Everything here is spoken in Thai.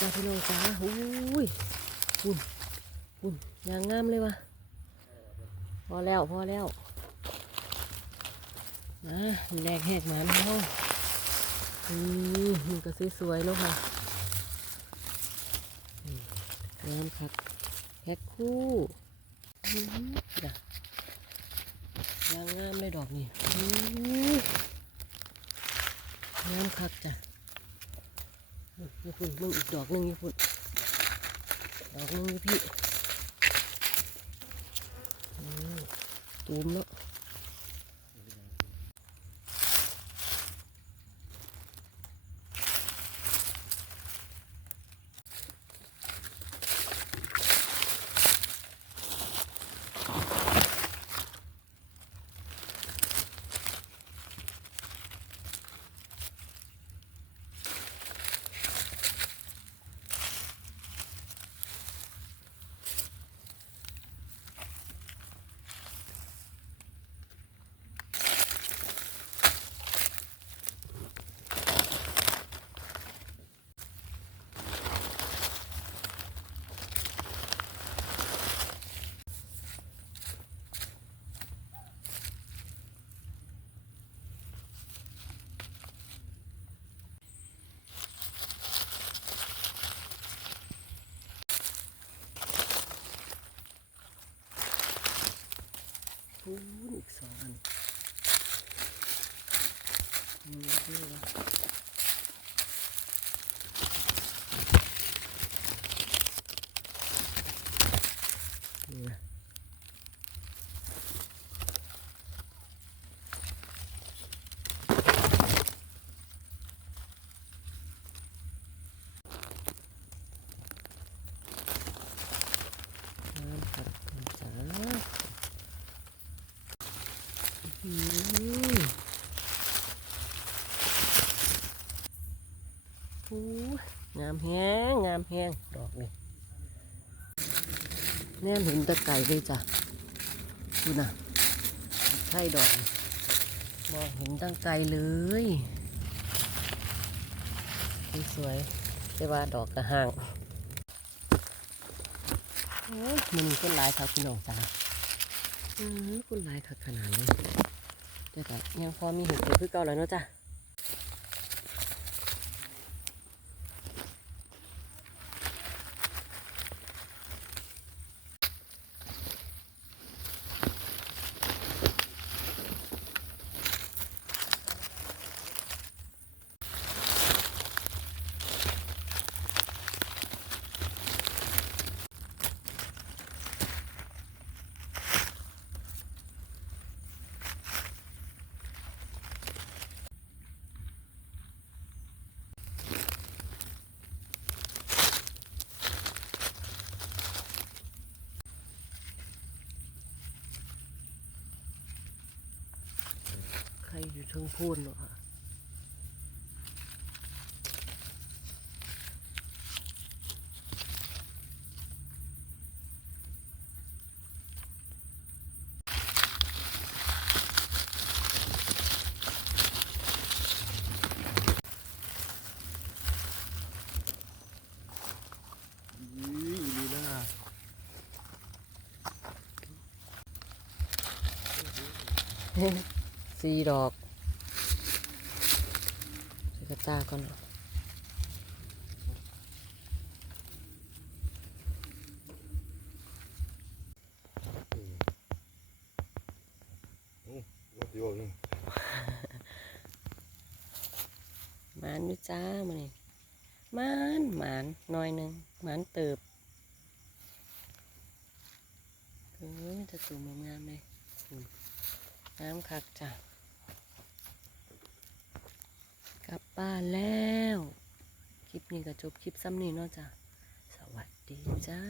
จ้าพี่น้องจ้าอุ้ยอุ่นอุ่นยางงามเลยวะพอแล้วพอแล้วมาแหลกแหกหมันเฮาอืมมันก็สวยๆเนาะค่ะอืมงามคักแพ็คคู่อืมจ้ะยางงามเลยดอกนี่อืมงามคักจ้ะ ญี่ปุ่นมึงอีกดอกหนึ่งญี่ปุ่นดอกหนึ่งอยู่พี่อืมตูมแล้ว พูนอีกสองอันมีเยอะด้วยวะนี่นะน้ำผัดจ้า อืมโอ้ย งามแห้งงามแห้งดอกนี่แน่นเห็นตะไก่เลยจ้ะดูนะใช่ดอกมองเห็นตั้งไกลเลยสวยๆแต่ว่าดอกกระห่างมันมีต้นหลายครับพี่น้องจ้าคุณลายคักขนาดนี้ แต่ก็ยังพอมีเห็ดเกิดคือเก่าแล้วเนาะจ้ะ เทิงพูนเนาะค่ะสี่ดอกใส่ กระตาก่อนเนาะเดี๋ยวนี่หมานอยู่จ้ามานี่มานหมานหน่อยหนึ่งหมานเติบเออจะตูมงามเลยน้ำคักจ้ะ ป้าแล้ว คลิปนี้ก็จบคลิปซ้ำนี้เนาะจ้ะ สวัสดีจ้า